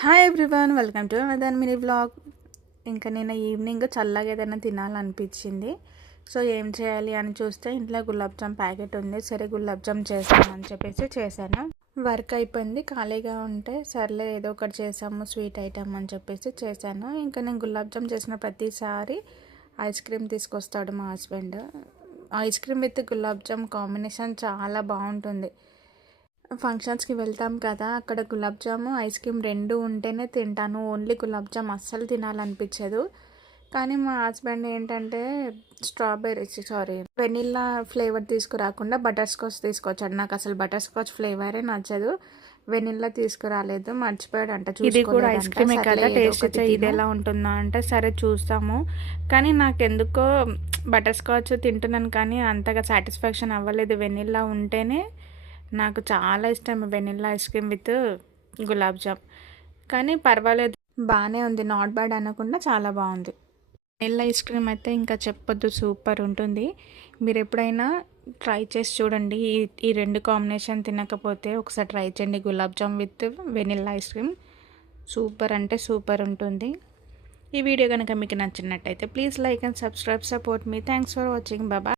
Hi everyone, welcome to another mini vlog. ఇంకా నేను evening చల్లగా ఏదైనా తినాలనిపించింది. సో ఏం చేయాలి అని చూస్తే ఇంట్లో గులాబ్ జామ్ ప్యాకెట్ ఉంది. సరే గులాబ్ జామ్ చేస్తామని చెప్పేసి చేశాను. వర్క్ అయిపోయింది, ఖాళీగా ఉంటే సర్లే ఏదో ఒకటి చేసాము స్వీట్ ఐటమ్ అని చెప్పేసి చేశాను. ఇంకా నేను గులాబ్ జామ్ చేసిన ప్రతిసారి ఐస్ క్రీమ్ తీసుకొస్తాడు మా husband. Ice cream with gulab jam combination చాలా బాగుంటుంది. ఫంక్షన్స్కి వెళ్తాం కదా, అక్కడ గులాబ్ జాము ఐస్ క్రీమ్ రెండు ఉంటేనే తింటాను. ఓన్లీ గులాబ్ జామ్ అస్సలు తినాలనిపించదు. కానీ మా హస్బెండ్ ఏంటంటే వెనిల్లా ఫ్లేవర్ తీసుకురాకుండా బటర్ స్కాచ్ తీసుకొచ్చాడు. నాకు అసలు బటర్ స్కాచ్ ఫ్లేవరే నచ్చదు. వెనిల్లా తీసుకురాలేదు, మర్చిపోయాడంట. ఇది కూడా ఐస్ క్రీమే కదా, టేస్ట్ ఇది ఎలా ఉంటుందా అంటే సరే చూస్తాము. కానీ నాకు ఎందుకో బటర్ స్కాచ్ తింటున్నాను కానీ అంతగా సాటిస్ఫాక్షన్ అవ్వలేదు. వెనిల్లా ఉంటేనే నాకు చాలా ఇష్టం vanilla ice cream with gulab jam. కానీ పర్వాలేదు, బాగానే ఉంది, నాట్ బ్యాడ్ అనకుండా చాలా బాగుంది. వెనిల్లా ఐస్ క్రీమ్ అయితే ఇంకా చెప్పొద్దు, సూపర్ ఉంటుంది. మీరు ఎప్పుడైనా ట్రై చేసి చూడండి. ఈ రెండు కాంబినేషన్ తినకపోతే ఒకసారి ట్రై చేయండి. Gulab jam with vanilla ice cream super అంటే సూపర్ ఉంటుంది. ఈ వీడియో కనుక మీకు నచ్చినట్టయితే please like and subscribe, support మీ. Thanks for watching. బాయ్.